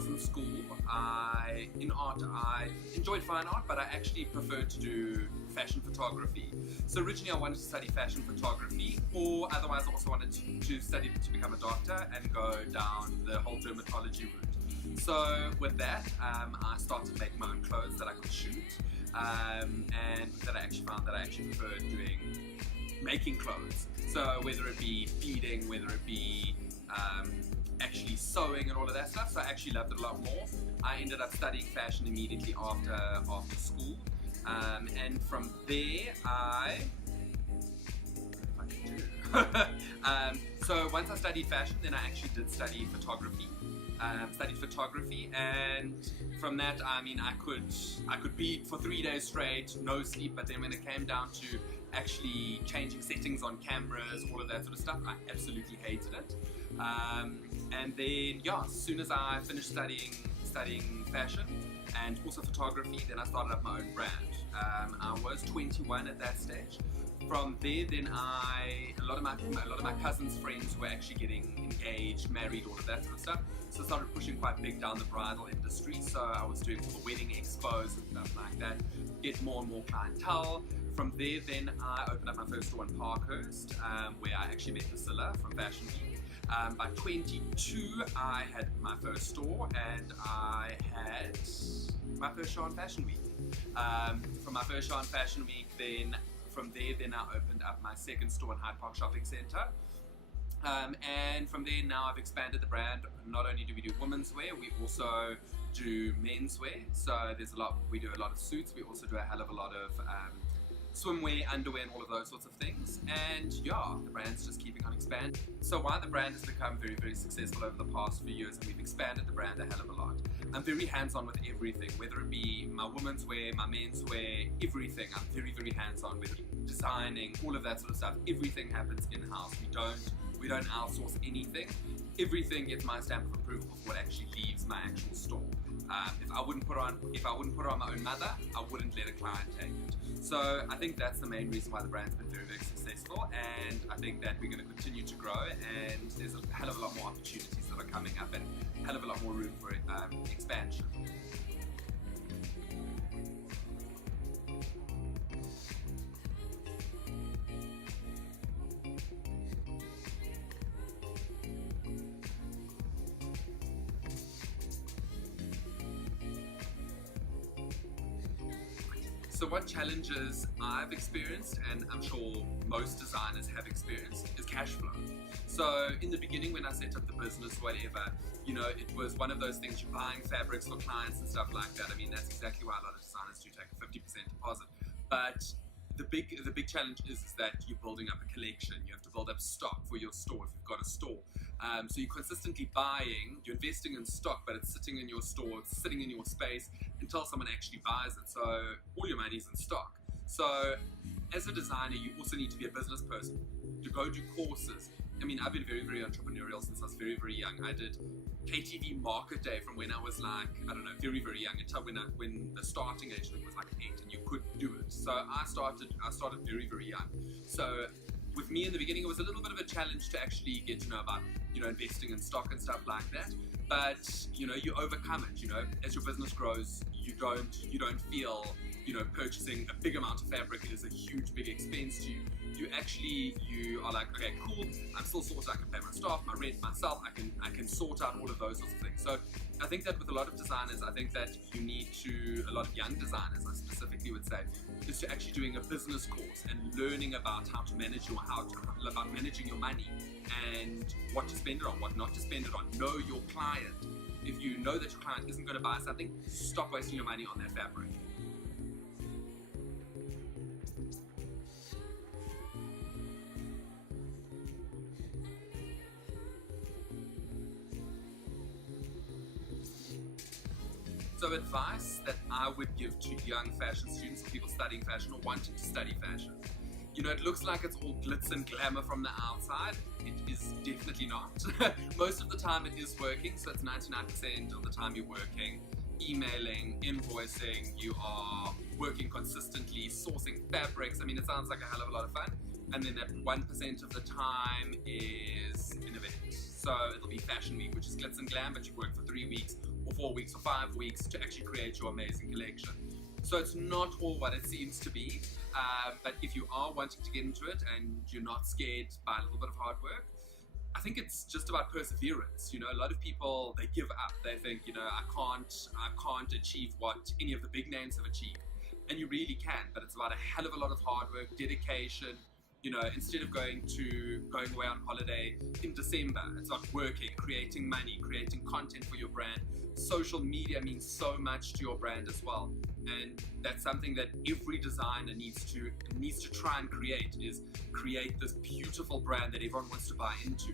was in school, in art, I enjoyed fine art, but I actually preferred to do fashion photography. So originally I wanted to study fashion photography, or otherwise I also wanted to study to become a doctor and go down the whole dermatology route. So with that, I started making my own clothes that I could shoot, and that I actually found that I actually preferred making clothes. So whether it be beading, whether it be actually sewing and all of that stuff, so I actually loved it a lot more. I ended up studying fashion immediately after school, and from there so once I studied fashion, then I actually did study photography. And from that, I mean, I could bead for 3 days straight, no sleep. But then when it came down to actually changing settings on cameras, all of that sort of stuff, I absolutely hated it. And then, yeah, as soon as I finished studying fashion and also photography, then I started up my own brand. I was 21 at that stage. From there, then a lot of my cousins' friends were actually getting engaged, married, all of that sort of stuff. So I started pushing quite big down the bridal industry. So I was doing all the wedding expos and stuff like that, get more and more clientele. From there, then I opened up my first store in Parkhurst, where I actually met Priscilla from Fashion Week. By 22, I had my first store, and I had my first show on Fashion Week. From my first show on Fashion Week, from there, I opened up my second store in Hyde Park Shopping Centre. And from there, now I've expanded the brand. Not only do we do women's wear, we also do menswear. So we do a lot of suits. We also do a hell of a lot of swimwear, underwear, and all of those sorts of things. And yeah, the brand's just keeping on expanding. So while the brand has become very, very successful over the past few years, and we've expanded the brand a hell of a lot, I'm very hands-on with everything, whether it be my women's wear, my men's wear, everything. I'm very, very hands-on with designing, all of that sort of stuff. Everything happens in-house. We don't outsource anything. Everything gets my stamp of approval before it actually leaves my actual store. If I wouldn't put it on my own mother, I wouldn't let a client take it. So I think that's the main reason why the brand's been very, very successful, and I think that we're going to continue to grow, and there's a hell of a lot more opportunities that are coming up and a hell of a lot more room for expansion. So what challenges I've experienced, and I'm sure most designers have experienced, is cash flow. So in the beginning, when I set up the business, whatever, it was one of those things, you're buying fabrics for clients and stuff like that. I mean, that's exactly why a lot of designers do take a 50% deposit. But the big challenge is that you're building up a collection. You have to build up stock for your store if you've got a store. So you're consistently buying, you're investing in stock, but it's sitting in your store, it's sitting in your space until someone actually buys it. So all your money's in stock. So as a designer, you also need to be a business person, to go do courses. I mean, I've been very, very entrepreneurial since I was very, very young. I did KTV Market Day from when I was like, I don't know, very, very young, until when the starting age was like 8 and you could do it. So I started very, very young. So with me in the beginning, it was a little bit of a challenge to actually get to know about, investing in stock and stuff like that. But, you overcome it, as your business grows, you don't feel, purchasing a big amount of fabric is a huge, big expense to you. You are like, okay, cool, I'm still sorted, I can pay my staff, my rent, myself, I can sort out all of those sorts of things. So I think that with a lot of designers, I think that you need to, a lot of young designers, I specifically would say, is to actually doing a business course and learning about how to manage about managing your money and what to spend it on, what not to spend it on. Know your client. If you know that your client isn't going to buy something, stop wasting your money on that fabric. So advice that I would give to young fashion students, or people studying fashion or wanting to study fashion. It looks like it's all glitz and glamour from the outside. It is definitely not. Most of the time it is working, so it's 99% of the time you're working, emailing, invoicing, you are working consistently, sourcing fabrics. I mean, it sounds like a hell of a lot of fun. and then that 1% of the time is an event. So it'll be Fashion Week, which is glitz and glam, but you work for 3 weeks or 4 weeks or 5 weeks to actually create your amazing collection. So it's not all what it seems to be, but if you are wanting to get into it and you're not scared by a little bit of hard work, I think it's just about perseverance. You know, a lot of people, they give up. They think, you know, I can't achieve what any of the big names have achieved. And you really can, but it's about a hell of a lot of hard work, dedication. You know, instead of going away on holiday in December, it's about working, creating money, creating content for your brand. Social media means so much to your brand as well. And that's something that every designer needs to try and create, is create this beautiful brand that everyone wants to buy into.